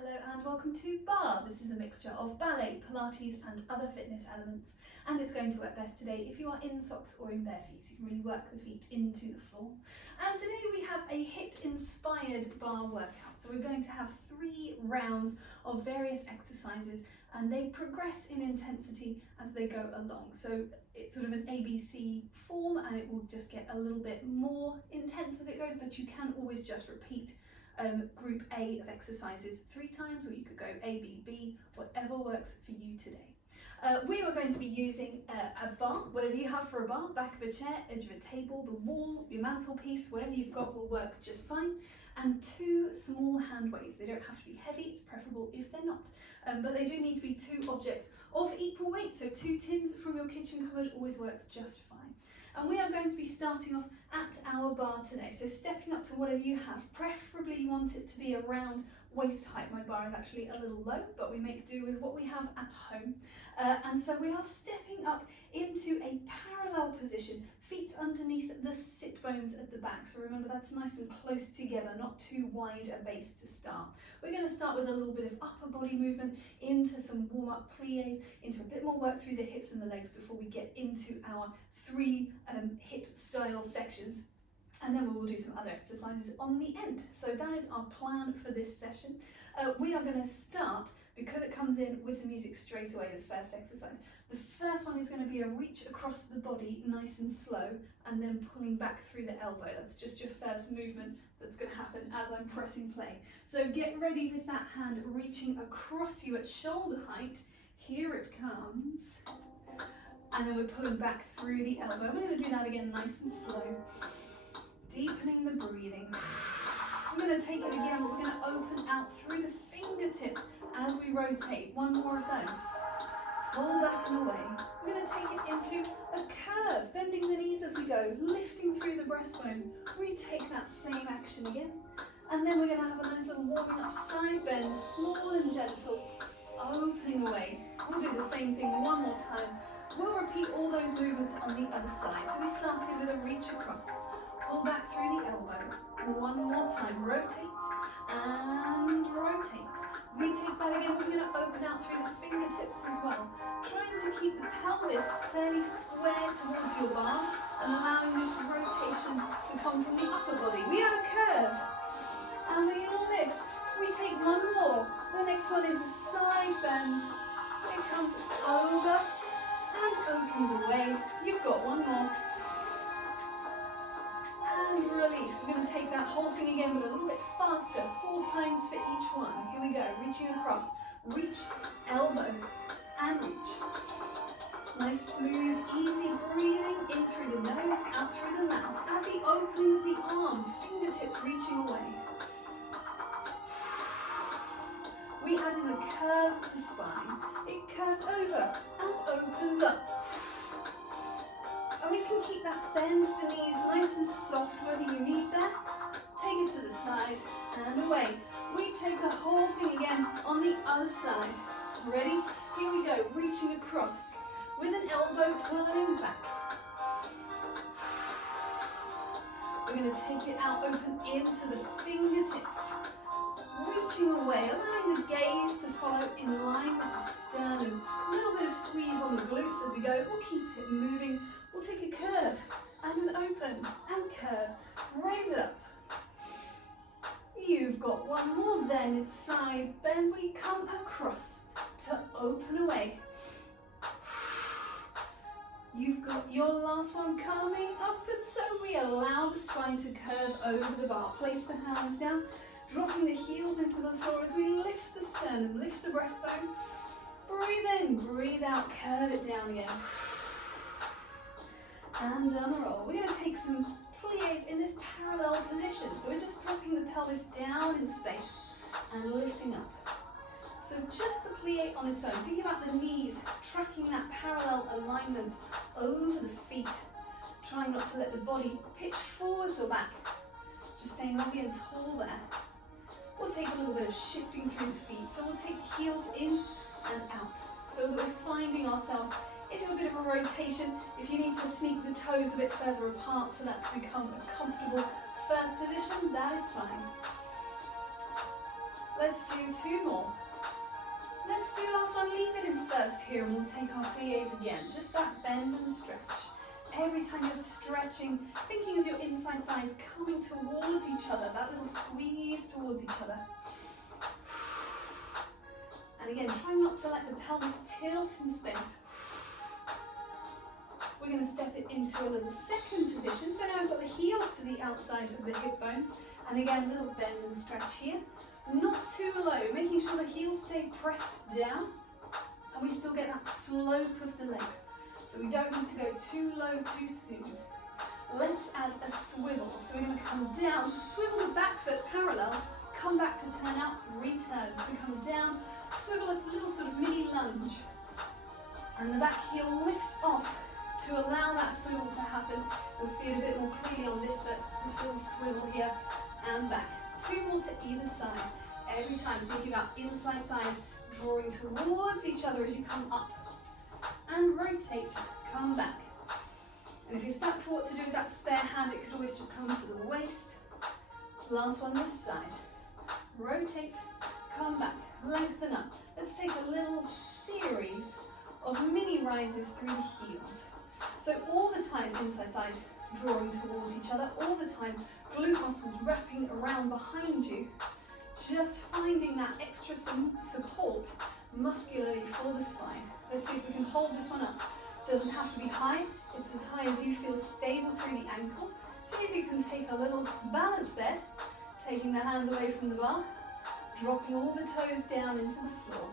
Hello and welcome to Barre. This is a mixture of ballet, Pilates and other fitness elements, and it's going to work best today if you are in socks or in bare feet, so you can really work the feet into the floor. And today we have a HIIT inspired barre workout. So we're going to have 3 rounds of various exercises and they progress in intensity as they go along. So it's sort of an ABC form and it will just get a little bit more intense as it goes, but you can always just repeat group A of exercises 3 times, or you could go A, B, B, whatever works for you today. We are going to be using a bar, whatever you have for a bar, back of a chair, edge of a table, the wall, your mantelpiece, whatever you've got will work just fine, and 2 small hand weights. They don't have to be heavy, it's preferable if they're not, but they do need to be 2 objects of equal weight, so 2 tins from your kitchen cupboard always works just fine. And we are going to be starting off at our bar today. So stepping up to whatever you have, preferably you want it to be around waist height. My bar is actually a little low, but we make do with what we have at home. And so we are stepping up into a parallel position, feet underneath the sit bones at the back. So remember that's nice and close together, not too wide a base to start. We're going to start with a little bit of upper body movement into some warm-up pliés, into a bit more work through the hips and the legs before we get into our 3 HIIT style sections, and then we will do some other exercises on the end. So that is our plan for this session. We are going to start, because it comes in with the music straight away, this first exercise. The first one is going to be a reach across the body, nice and slow, and then pulling back through the elbow. That's just your first movement that's going to happen as I'm pressing play. So get ready with that hand reaching across you at shoulder height. Here it comes. And then we're pulling back through the elbow. We're going to do that again nice and slow. Deepening the breathing. We're going to take it again, but we're going to open out through the fingertips as we rotate. 1 more of those. Pull back and away. We're going to take it into a curve, bending the knees as we go, lifting through the breastbone. We take that same action again. And then we're going to have a nice little warming up side bend, small and gentle, opening away. We'll do the same thing 1 more time. We'll repeat all those movements on the other side. So we started with a reach across, pull back through the elbow, 1 more time, rotate and rotate. We take that again, we're going to open out through the fingertips as well, trying to keep the pelvis fairly square towards your bar and allowing this rotation to come from the upper body. We add a curve and we lift. We take 1 more. The next one is a side bend. It comes over and opens away. You've got 1 more. And release. We're going to take that whole thing again, but a little bit faster. 4 times for each one. Here we go. Reaching across. Reach, elbow, and reach. Nice, smooth, easy breathing in through the nose, out through the mouth. At the opening of the arm, fingertips reaching away. We add in the curve of the spine. It curves over and opens up. And we can keep that bend of the knees nice and soft whether you need that. Take it to the side and away. We take the whole thing again on the other side. Ready? Here we go, reaching across with an elbow pulling back. We're going to take it out, open into the fingertips. Reaching away, allowing the gaze to follow in line with the sternum. A little bit of squeeze on the glutes as we go. We'll keep it moving. We'll take a curve and an open and curve. Raise it up. You've got 1 more then. It's side bend. We come across to open away. You've got your last one coming up, and so we allow the spine to curve over the bar. Place the hands down. Dropping the heels into the floor as we lift the sternum, lift the breastbone. Breathe in, breathe out, curve it down again. And unroll. We're going to take some pliés in this parallel position. So we're just dropping the pelvis down in space and lifting up. So just the plié on its own. Thinking about the knees, tracking that parallel alignment over the feet. Trying not to let the body pitch forwards or back. Just staying lovely and tall there. We'll take a little bit of shifting through the feet. So we'll take heels in and out. So that we're finding ourselves into a bit of a rotation. If you need to sneak the toes a bit further apart for that to become a comfortable first position, that is fine. Let's do 2 more. Let's do last one, leave it in first here, and we'll take our pliés again. Just that bend and stretch. Every time you're stretching, thinking of your inside thighs coming towards each other, that little squeeze towards each other. And again, try not to let the pelvis tilt in space. We're going to step it into a little second position. So now we've got the heels to the outside of the hip bones. And again, a little bend and stretch here. Not too low, making sure the heels stay pressed down. And we still get that slope of the legs. So we don't need to go too low too soon. Let's add a swivel. So we're going to come down, swivel the back foot parallel, come back to turn out, return. So we come down, swivel us a little sort of mini lunge. And the back heel lifts off to allow that swivel to happen. You'll see it a bit more clearly on this foot, this little swivel here, and back. 2 more to either side. Every time, think about inside thighs drawing towards each other as you come up. And rotate, come back. And if you're stuck for what to do with that spare hand, it could always just come to the waist. Last one this side. Rotate, come back, lengthen up. Let's take a little series of mini rises through the heels. So all the time inside thighs drawing towards each other, all the time glute muscles wrapping around behind you, just finding that extra support muscularly for the spine. Let's see if we can hold this one up. Doesn't have to be high, it's as high as you feel stable through the ankle. See if you can take a little balance there, taking the hands away from the bar, dropping all the toes down into the floor,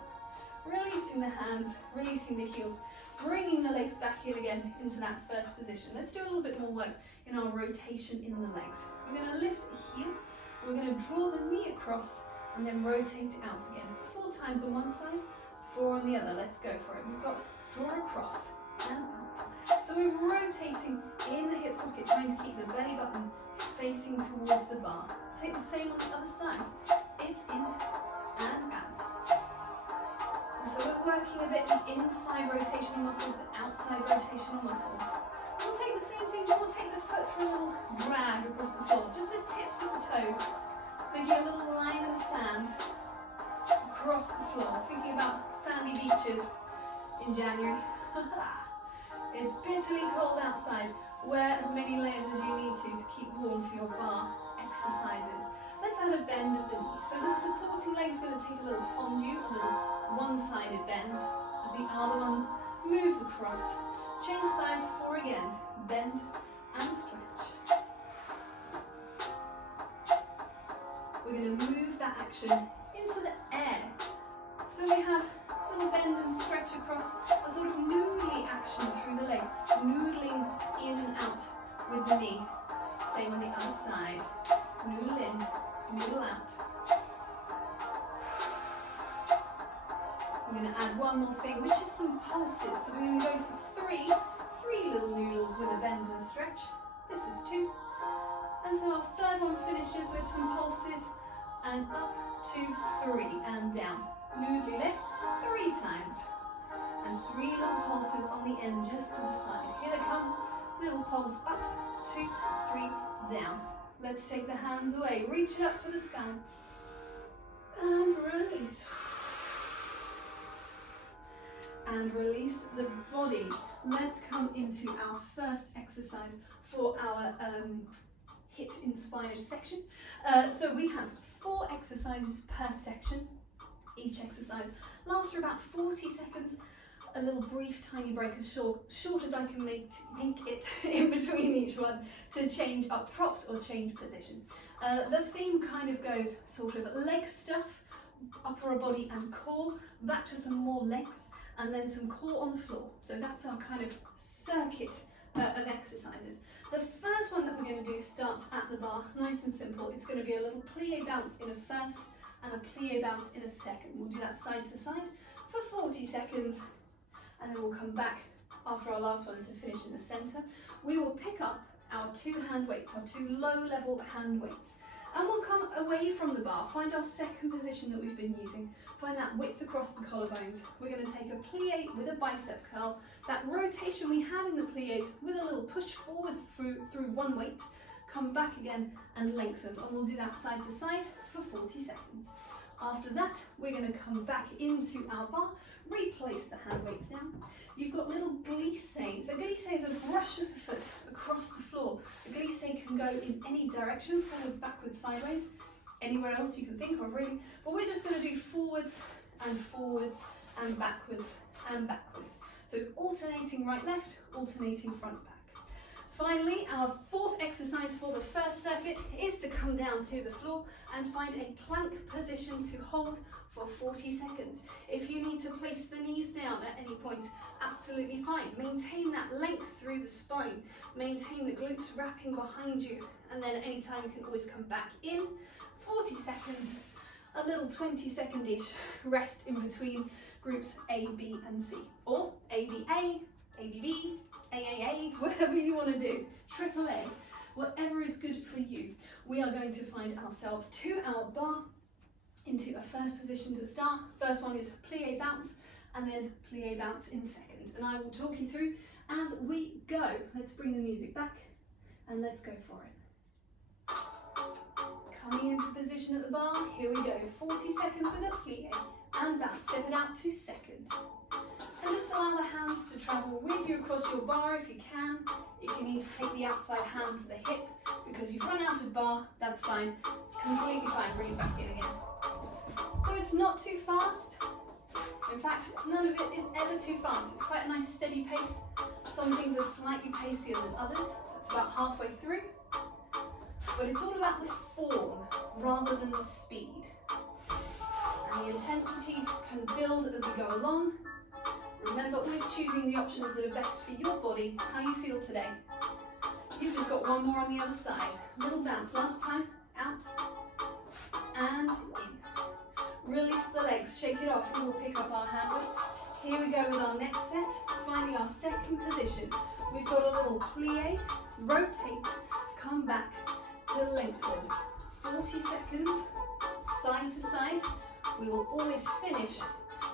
releasing the hands, releasing the heels, bringing the legs back in again into that first position. Let's do a little bit more work in our rotation in the legs. We're going to lift a heel, we're going to draw the knee across and then rotate it out again. 4 times on one side, 4 on the other. Let's go for it. We've got draw across and out. So we're rotating in the hip socket, trying to keep the belly button facing towards the bar. Take the same on the other side. It's in and out. And so we're working a bit the inside rotational muscles, the outside rotational muscles. We'll take the same thing, we'll take the foot for a little drag across the floor, just the tips of the toes, making a little line in the sand across the floor, thinking about sandy beaches in January. It's bitterly cold outside. Wear as many layers as you need to keep warm for your bar exercises. Let's add a bend of the knee. So the supporting leg is going to take a little fondue, a little one-sided bend, as the other one moves across. Change sides, 4 again. Bend and stretch. We're going to move that action into the air. So we have a little bend and stretch across, a sort of noodly action through the leg, noodling in and out with the knee. Same on the other side. Noodle in, noodle out. We're going to add one more thing, which is some pulses. So we're going to go for 3 little noodles with a bend and stretch. This is 2. And so our third one finishes with some pulses and up, 2, 3, and down. Noodly leg, 3 times. And 3 little pulses on the end, just to the side. Here they come. Little pulse up, 2, 3, down. Let's take the hands away. Reach it up for the sky. And release. And release the body. Let's come into our first exercise for our HIIT inspired section. So we have 4 exercises per section. Each exercise lasts for about 40 seconds. A little brief tiny break, as short as I can make it in between each one, to change up props or change position. The theme kind of goes sort of leg stuff, upper body and core, back to some more legs, and then some core on the floor. So that's our kind of circuit of exercises. The first one that we're going to do starts at the bar, nice and simple. It's going to be a little plie bounce in a first and a plie bounce in a second. We'll do that side to side for 40 seconds, and then we'll come back after our last one to finish in the center. We will pick up our 2 hand weights, our 2 low-level hand weights, and we'll come away from the bar, find our second position that we've been using, find that width across the collarbones. We're going to take a plie with a bicep curl, that rotation we had in the plies with a little push forwards through one weight, come back again and lengthen, and we'll do that side to side for 40 seconds. After that, we're going to come back into our bar, replace the hand weights down. You've got little glisses. A glisse is a brush of the foot across the floor. A glisse can go in any direction, forwards, backwards, sideways, anywhere else you can think of really, but we're just going to do forwards and forwards and backwards and backwards. So alternating right, left, alternating front, back. Finally, our fourth exercise for the first circuit is to come down to the floor and find a plank position to hold for 40 seconds. If you need to place the knees down at any point, absolutely fine. Maintain that length through the spine. Maintain the glutes wrapping behind you. And then anytime you can always come back in. 40 seconds, a little 20-second-ish rest in between groups A, B, and C. Or ABA, ABB, AAA, whatever you want to do. Triple A, whatever is good for you. We are going to find ourselves to our bar, into a first position to start. First one is plie bounce, and then plie bounce in second. And I will talk you through as we go. Let's bring the music back and let's go for it. Coming into position at the bar, here we go. 40 seconds with a plie and bounce. Step it out to second. And just allow the hands to travel with you across your bar if you can. If you need to take the outside hand to the hip because you've run out of bar, that's fine. Completely fine. Bring it back in again. So it's not too fast. In fact, none of it is ever too fast. It's quite a nice steady pace. Some things are slightly pacier than others. That's about halfway through. But it's all about the form rather than the speed. And the intensity can build as we go along. Remember, always choosing the options that are best for your body, how you feel today. You've just got one more on the other side. Little bounce last time, out and in. Release the legs, shake it off, and we'll pick up our hand weights. Here we go with our next set, finding our second position. We've got a little plie, rotate, come back to lengthen. 40 seconds, side to side. We will always finish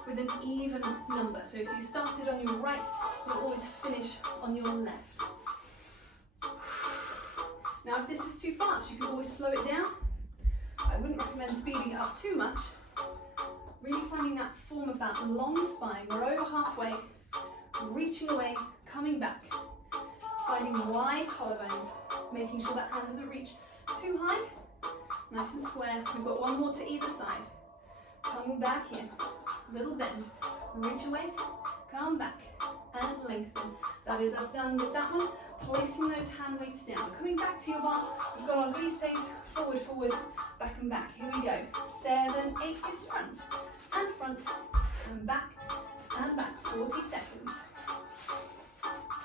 with an even number. So if you started on your right, you'll always finish on your left. Now if this is too fast, you can always slow it down. I wouldn't recommend speeding it up too much. Really finding that form of that long spine. We're over halfway, reaching away, coming back. Finding wide collarbones, making sure that hand doesn't reach too high. Nice and square. We've got one more to either side. Coming back in, little bend, reach away, come back, and lengthen. That is us done with that one. Placing those hand weights down. Coming back to your bar, we've got our glisses, forward, forward, back and back. Here we go. 7, 8, it's front, and back, and back. 40 seconds.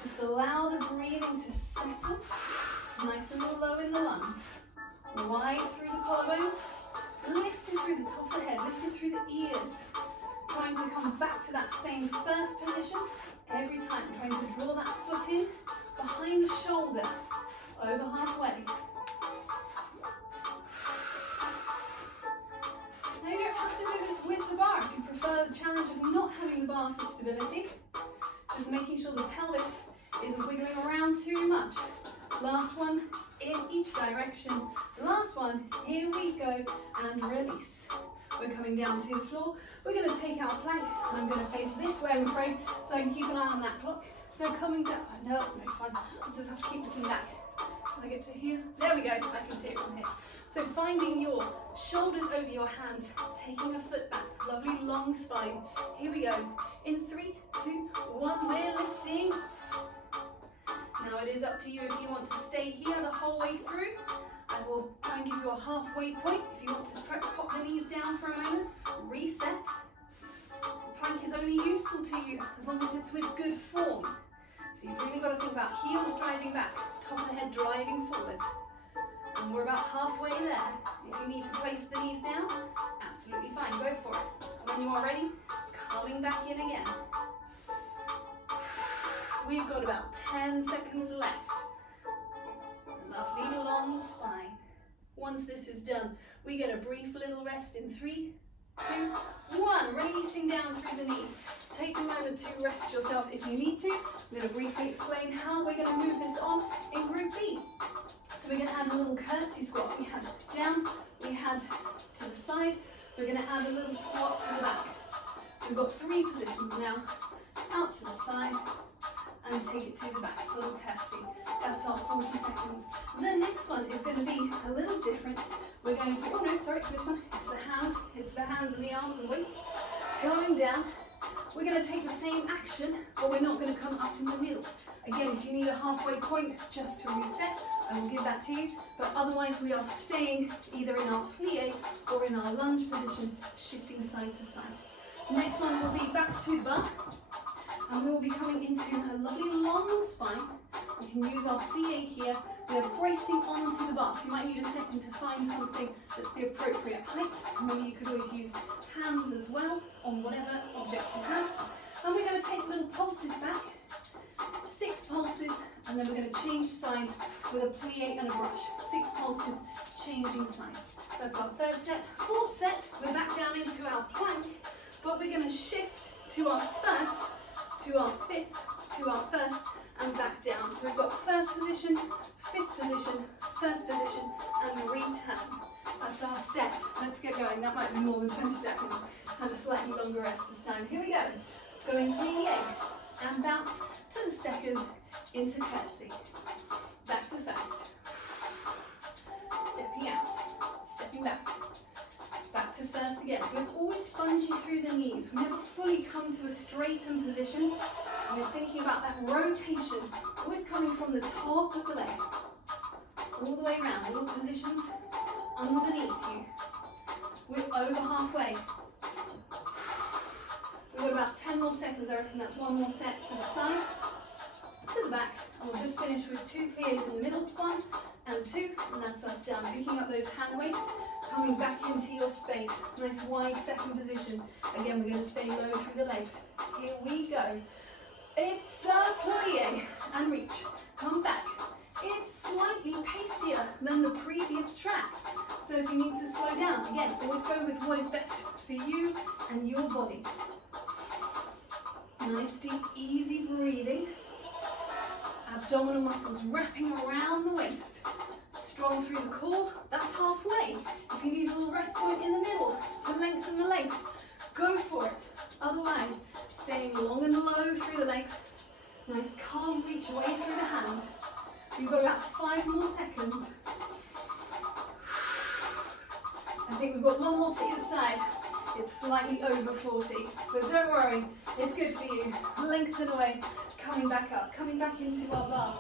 Just allow the breathing to settle. Nice and low in the lungs. Wide through the collarbones. Lifting through the top of the head, lifting through the ears. Trying to come back to that same first position every time. Trying to draw that foot in behind the shoulder, over halfway. Now you don't have to do this with the bar if you prefer the challenge of not having the bar for stability. Just making sure the pelvis isn't wiggling around too much. Last one, in each direction. Last one, here we go, and release. We're coming down to the floor. We're going to take our plank. I'm going to face this way, I'm afraid, so I can keep an eye on that clock. So coming down, no, that's no fun. I just have to keep looking back. Can I get to here? There we go, I can see it from here. So finding your shoulders over your hands, taking a foot back, lovely long spine. Here we go. In 3, 2, 1, we're lifting. Now it is up to you if you want to stay here the whole way through. I will try and give you a halfway point. If you want to pop the knees down for a moment, reset. Plank is only useful to you as long as it's with good form. So you've really got to think about heels driving back, top of the head driving forward. And we're about halfway there. If you need to place the knees down, absolutely fine, go for it. When you are ready, coming back in again. We've got about 10 seconds left. Lovely long spine. Once this is done, we get a brief little rest in 3, 2, 1. Releasing down through the knees. Take a moment to rest yourself if you need to. I'm going to briefly explain how we're going to move this on in Group B. So we're going to add a little curtsy squat. We had down, we had to the side, we're going to add a little squat to the back. So we've got 3 positions now. Out to the side and take it to the back, a little curtsy. That's our 40 seconds. The next one is going to be a little different. We're going to, oh no, sorry, this one, it's the hands and the arms and weights. Going down, we're going to take the same action, but we're not going to come up in the middle. Again, if you need a halfway point just to reset, I will give that to you, but otherwise we are staying either in our plie or in our lunge position, shifting side to side. Next one will be back to the bar, and we will be coming into a lovely long spine. We can use our plie here. We are bracing onto the bar, so you might need a second to find something that's the appropriate height. Maybe you could always use hands as well on whatever object you have. And we're going to take little pulses back, 6 pulses, and then we're going to change sides with a plie and a brush. 6 pulses, changing sides. That's our 3rd set. 4th set, we're back down into our plank, but we're going to shift to our 1st, to our 5th, to our 1st, and back down. So we've got 1st position, 5th position, 1st position, and return. That's our set. Let's get going. That might be more than 20 seconds. And a slightly longer rest this time. Here we go. Going plie and bounce to the 2nd into curtsy. Back to 1st. Stepping out, stepping back. Back to 1st again. So it's always spongy through the knees. We never fully come to a straightened position. And we're thinking about that rotation, always coming from the top of the leg, all the way around, all positions underneath you. We're over halfway. We've got about 10 more seconds, I reckon that's 1 more set to the side, to the back, and we'll just finish with 2 plies in the middle, 1 and 2, and that's us done. Picking up those hand weights, coming back into your space, nice wide 2nd position. Again, we're going to stay low through the legs. Here we go. It's a plie and reach. Come back. It's slightly pacier than the previous track. So if you need to slow down, again, always go with what is best for you and your body. Nice, deep, easy breathing. Abdominal muscles wrapping around the waist. Strong through the core, that's halfway. If you need a little rest point in the middle to lengthen the legs, go for it. Otherwise, staying long and low through the legs. Nice calm reach away through the hand. You've got about 5 more seconds. I think we've got 1 more to either side. It's slightly over 40, but don't worry, it's good for you. Lengthen away, coming back up, coming back into our bar.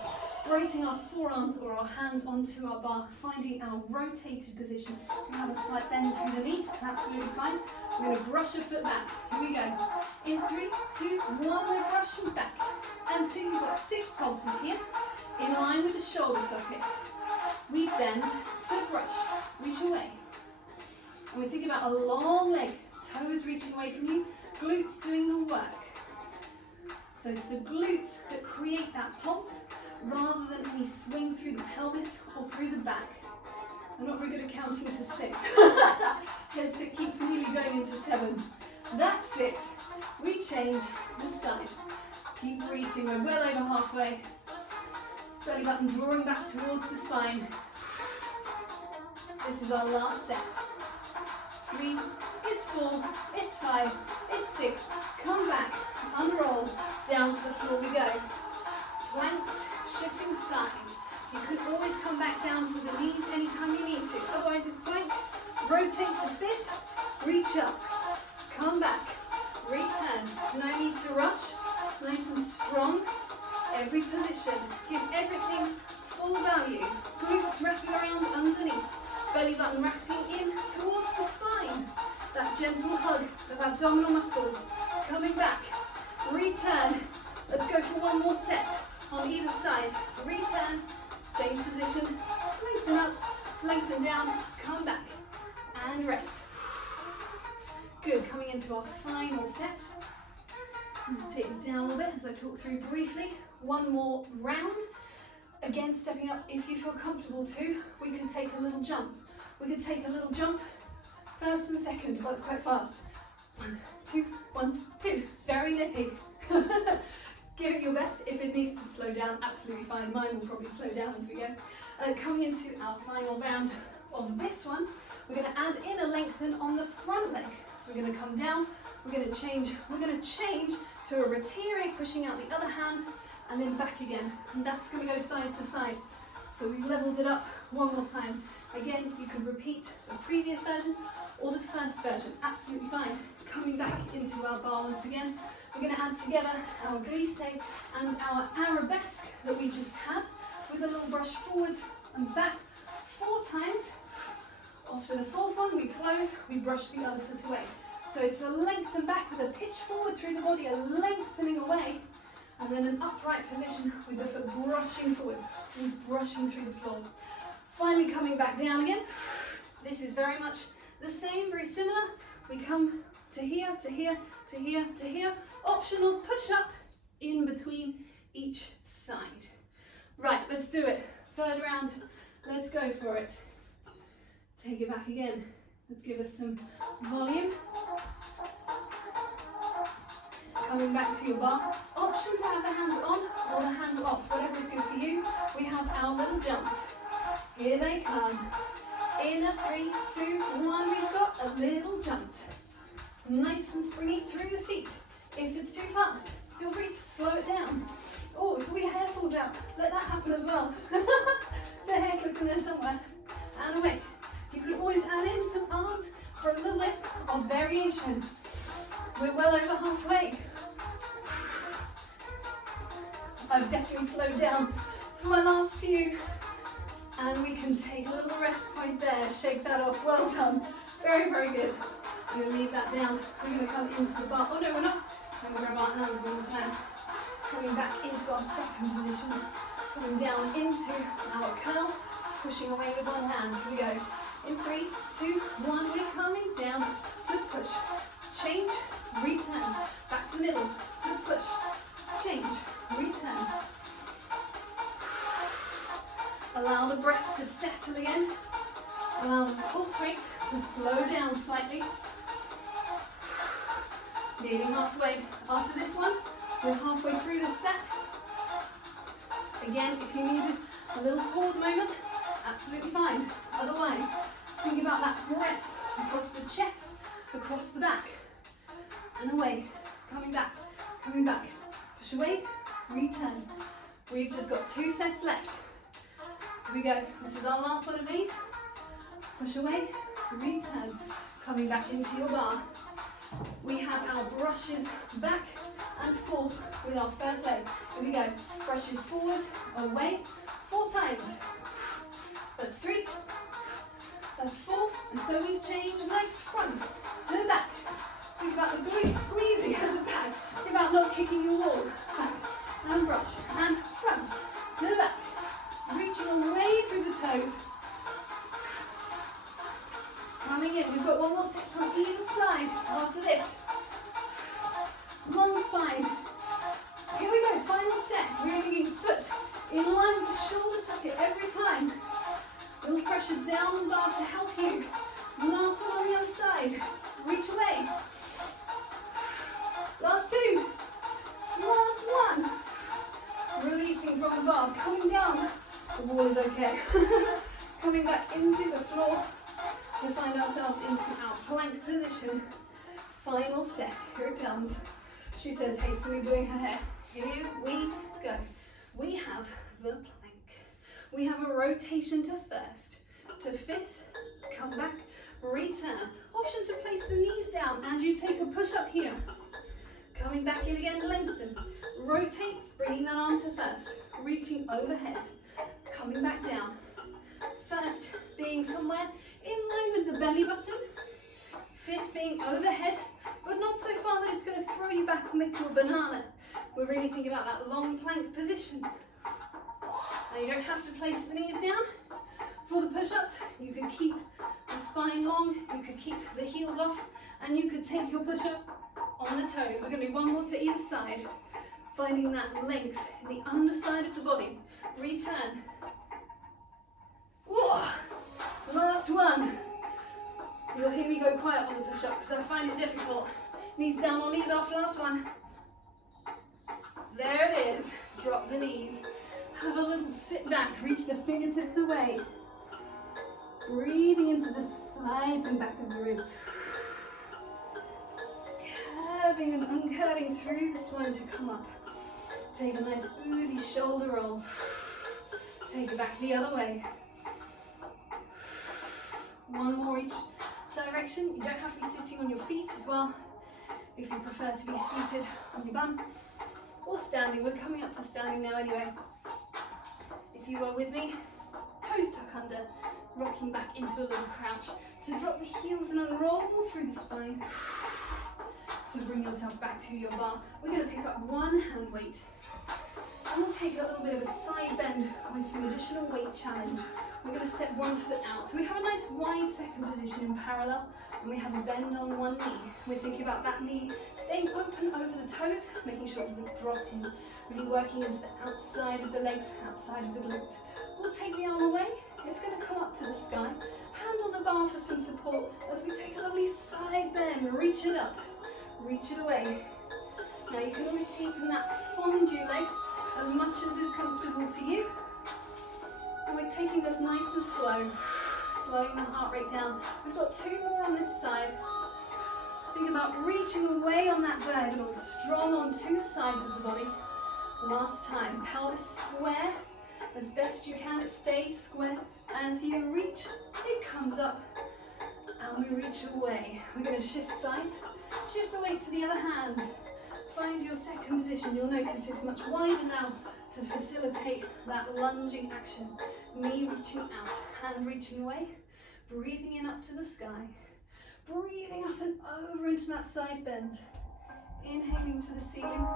Bracing our forearms or our hands onto our bar, finding our rotated position. We have a slight bend through the knee, absolutely fine. We're going to brush a foot back. Here we go. In 3, 2, 1, we're brushing back. And 2, we've got 6 pulses here, in line with the shoulder socket. We bend to brush, reach away. And we think about a long leg, toes reaching away from you, glutes doing the work. So it's the glutes that create that pulse, rather than any swing through the pelvis or through the back. I'm not very good at counting to 6. Hence it keeps really going into 7. That's 6. We change the side. Keep reaching, we're well over halfway. Belly button drawing back towards the spine. This is our last set. 3, it's 4, it's 5, it's 6. Come back, unroll, down to the floor we go. Planks, shifting sides. You can always come back down to the knees anytime you need to. Otherwise it's plank, rotate to 5th, reach up, come back, return. No need to rush, nice and strong. Every position, give everything full value. Glutes wrapping around underneath, belly button wrapping in towards the spine. That gentle hug of abdominal muscles. Coming back, return. Let's go for 1 more set. On either side, return, change position, lengthen up, lengthen down, come back, and rest. Good, coming into our final set. Just take this down a little bit as I talk through briefly. 1 more round. Again, stepping up if you feel comfortable to. We can take a little jump. We can take a little jump, 1st and 2nd, but it's quite fast. 1, 2, 1, 2. Very nippy. Give it your best. If it needs to slow down, absolutely fine. Mine will probably slow down as we go. Coming into our final round of this one, we're going to add in a lengthen on the front leg. So we're going to come down, we're going to change to a rotire, pushing out the other hand, and then back again. And that's going to go side to side. So we've leveled it up one more time. Again, you can repeat the previous version or the first version, absolutely fine. Coming back into our bar once again. We're going to add together our glisse and our arabesque that we just had with a little brush forwards and back 4 times. After the 4th one, we close, we brush the other foot away. So it's a lengthen back with a pitch forward through the body, a lengthening away, and then an upright position with the foot brushing forwards, with brushing through the floor. Finally coming back down again. This is very much the same, very similar. We come to here, to here, to here, to here. Optional push up in between each side. Right, let's do it. 3rd round, let's go for it. Take it back again. Let's give us some volume. Coming back to your bar. Option to have the hands on or the hands off, whatever is good for you. We have our little jumps. Here they come. In a 3, 2, 1, we've got a little jump. Nice and springy through the feet. If it's too fast, feel free to slow it down. Oh, if your hair falls out, let that happen as well. There's a hair clip in there somewhere. And away. You can always add in some arms for a little bit of variation. We're well over halfway. I've definitely slowed down for my last few. And we can take a little rest point there. Shake that off. Well done. Very, very good. I'm going to leave that down. We're going to come into the bar. Oh no, we're not. I'm going to grab our hands one more time. Coming back into our 2nd position. Coming down into our curl. Pushing away with one hand. Here we go. In 3, 2, 1. We're coming down to push. Change. Return. Back to middle. To push. Change. Return. Allow the breath to settle again. Allow the pulse rate to slow down slightly. Nearly halfway. After this one, we're halfway through the set. Again, if you needed a little pause moment, absolutely fine. Otherwise, think about that breath across the chest, across the back, and away. Coming back, coming back. Push away, return. We've just got 2 sets left. Here we go. This is our last one of these. Push away, return. Coming back into your bar. We have our brushes back and forth with our first leg. Here we go. Brushes forward, away, 4 times. That's 3. That's 4. And so we change legs front to back. Think about the glutes squeezing at the back. Think about not kicking your wall. Back and brush and front to back. Reaching all the way through the toes. Coming in. We've got one more set on either side after this. Long spine. Here we go. Final set. We're thinking foot in line with the shoulder socket every time. A little pressure down on the bar to help you. Last one on the other side. Reach away. Last 2. Last 1. Releasing from the bar. Coming down. The wall is okay. Coming back into the floor to find ourselves into our plank position. Final set. Here it comes. She says, hastily doing her hair. Here we go. We have the plank. We have a rotation to 1st, to 5th, come back, return. Option to place the knees down as you take a push up here. Coming back in again, lengthen. Rotate, bringing that arm to 1st, reaching overhead. Coming back down. 1st being somewhere in line with the belly button. 5th being overhead, but not so far that it's going to throw you back or make you a banana. We're really thinking about that long plank position. Now you don't have to place the knees down for the push-ups. You can keep the spine long, you could keep the heels off, and you could take your push-up on the toes. We're going to do one more to either side, finding that length in the underside of the body. Return. Whoa. Last one. You'll hear me go quiet on the push-up because I find it difficult. Knees down or knees off, last one. There it is. Drop the knees. Have a little sit back, reach the fingertips away. Breathing into the sides and back of the ribs. curving and uncurving through the spine to come up. Take a nice oozy shoulder roll. Take it back the other way. One more each direction. You don't have to be sitting on your feet as well. If you prefer to be seated on your bum or standing, we're coming up to standing now anyway. If you are with me, toes tuck under, rocking back into a little crouch to drop the heels and unroll through the spine to bring yourself back to your bar. We're going to pick up one hand weight and we'll take a little bit of a side bend with some additional weight challenge. We're going to step one foot out. So we have a nice wide second position in parallel and we have a bend on one knee. We're thinking about that knee staying open over the toes, making sure it doesn't drop in. Really working into the outside of the legs, outside of the glutes. We'll take the arm away. It's going to come up to the sky. Hand on the bar for some support as we take a lovely side bend. Reach it up, reach it away. Now you can always deepen that fondue leg as much as is comfortable for you. And we're taking this nice and slow, slowing the heart rate down. We've got two more on this side. Think about reaching away on that diagonal, strong on two sides of the body. Last time, pelvis square as best you can. It stays square. As you reach, it comes up and we reach away. We're going to shift sides, shift the weight to the other hand. Find your second position. You'll notice it's much wider now to facilitate that lunging action. Knee reaching out, hand reaching away, breathing in up to the sky, breathing up and over into that side bend, inhaling to the ceiling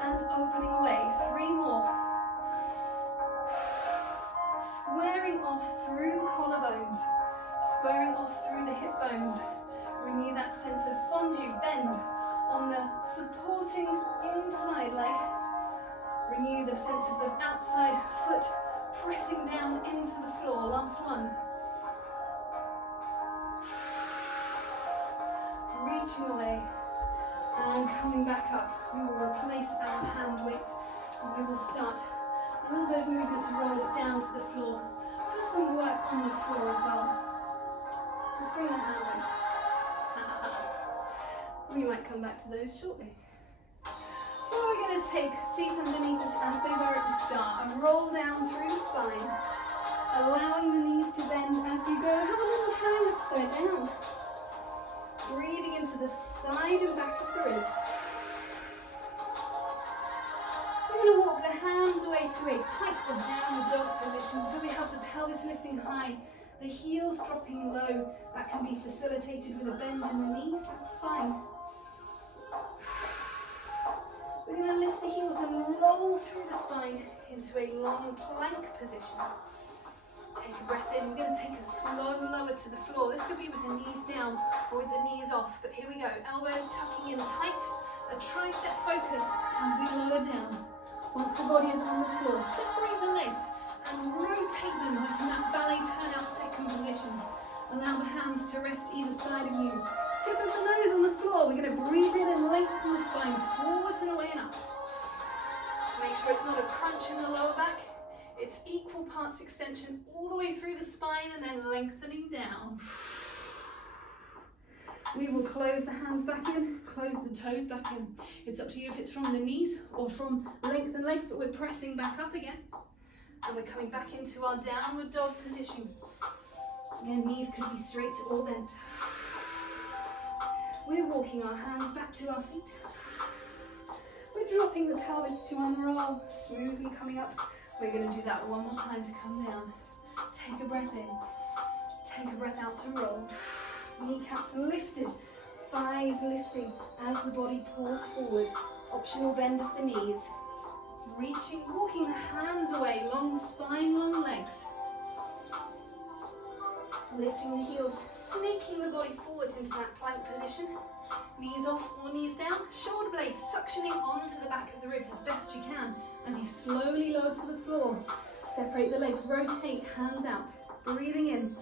and opening away. Three more. Squaring off through the collarbones, squaring off through the hip bones. Renew that sense of fondue bend on the supporting inside leg. Renew the sense of the outside foot pressing down into the floor. Last one. Reaching away and coming back up. We will replace our hand weight and we will start a little bit of movement to roll us down to the floor for some work on the floor as well. Let's bring the hand weights. We might come back to those shortly. So we're going to take feet underneath us as they were at the start and roll down through the spine, allowing the knees to bend as you go. Have a little hand upside down. Breathing into the side and back of the ribs. We're going to walk the hands away to a pike or downward dog position, so we have the pelvis lifting high, the heels dropping low. That can be facilitated with a bend in the knees, that's fine. We're going to lift the heels and roll through the spine into a long plank position. Take a breath in. We're going to take a slow lower to the floor. This could be with the knees down or with the knees off, but here we go. Elbows tucking in tight, a tricep focus as we lower down. Once the body is on the floor, separate the legs and rotate them like in that ballet turnout second position. Allow the hands to rest either side of you. Tip of the nose on the floor. We're going to breathe in and lengthen the spine forwards and away and up. Make sure it's not a crunch in the lower back. It's equal parts extension all the way through the spine and then lengthening down. We will close the hands back in, close the toes back in. It's up to you if it's from the knees or from lengthened legs, but we're pressing back up again. And we're coming back into our downward dog position. Again, knees could be straight or bent. We're walking our hands back to our feet. We're dropping the pelvis to unroll, smoothly coming up. We're going to do that one more time to come down. Take a breath in. Take a breath out to roll. Kneecaps lifted, thighs lifting as the body pulls forward. Optional bend of the knees. Reaching, walking the hands away, long spine, long legs. Lifting the heels, snaking the body forwards into that plank position. Knees off or knees down. Shoulder blades suctioning onto the back of the ribs as best you can as you slowly lower to the floor. Separate the legs, rotate, hands out. Breathing in,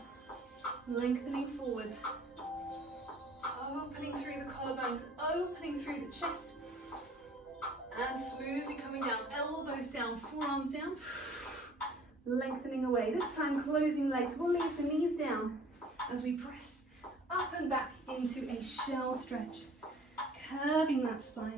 lengthening forwards. Opening through the collarbones, opening through the chest. And smoothly coming down, elbows down, forearms down. Lengthening away. This time closing legs. We'll leave the knees down as we press up and back into a shell stretch. curving that spine.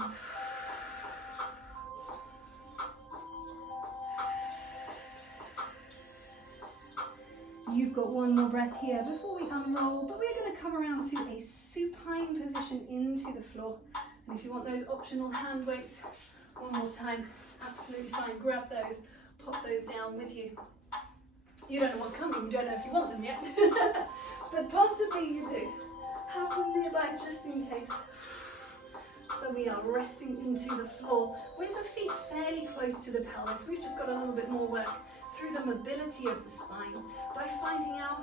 You've got one more breath here before we unroll, but we're going to come around to a supine position into the floor. And if you want those optional hand weights, one more time, absolutely fine. Grab those, pop those down with you. You don't know what's coming, you don't know if you want them yet, but possibly you do. Have them nearby just in case. So we are resting into the floor with the feet fairly close to the pelvis. We've just got a little bit more work through the mobility of the spine by finding our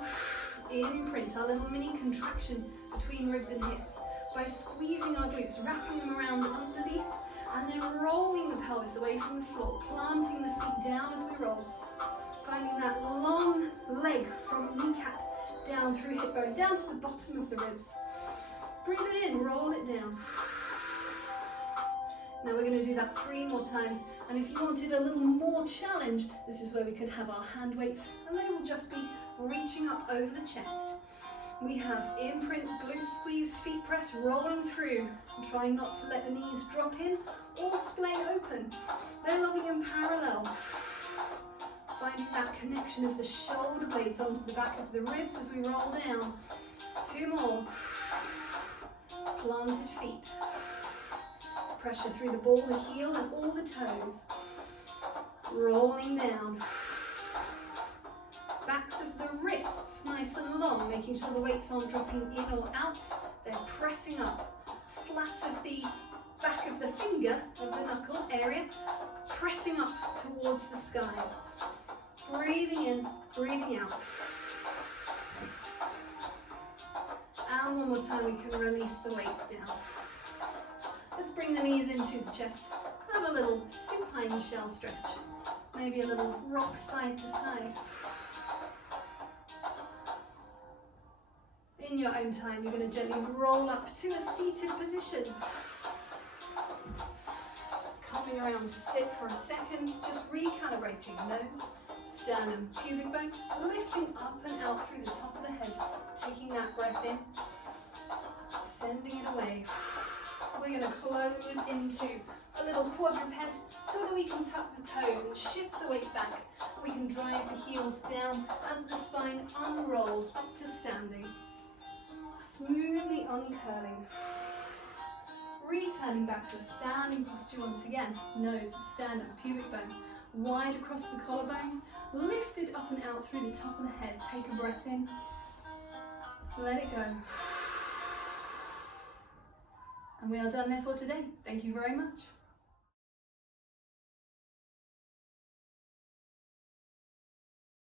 imprint, our little mini contraction between ribs and hips, by squeezing our glutes, wrapping them around underneath, and then rolling the pelvis away from the floor, planting the feet down as we roll, finding that long leg from kneecap down through hip bone, down to the bottom of the ribs. Breathe it in, roll it down. Now we're going to do that 3 more times, and if you wanted a little more challenge, this is where we could have our hand weights, and they will just be reaching up over the chest. We have imprint, glute squeeze, feet press, rolling through, and trying not to let the knees drop in or splay open. They're lovely and parallel. Finding that connection of the shoulder blades onto the back of the ribs as we roll down. 2 more. Planted feet. Pressure through the ball, the heel, and all the toes. Rolling down. Backs of the wrists nice and long, making sure the weights aren't dropping in or out. They're pressing up. Flat of the back of the finger, of the knuckle area, pressing up towards the sky. Breathing in, breathing out. And one more time we can release the weights down. Let's bring the knees into the chest. Have a little supine shell stretch. Maybe a little rock side to side. In your own time, you're going to gently roll up to a seated position. Coming around to sit for a second, just recalibrating nose, sternum, pubic bone, lifting up and out through the top of the head, taking that breath in, sending it away. We're going to close into a little quadruped so that we can tuck the toes and shift the weight back. We can drive the heels down as the spine unrolls up to standing. Smoothly uncurling. Returning back to a standing posture once again. Nose, sternum, pubic bone, wide across the collarbones, lifted up and out through the top of the head. Take a breath in. Let it go. And we are done there for today. Thank you very much.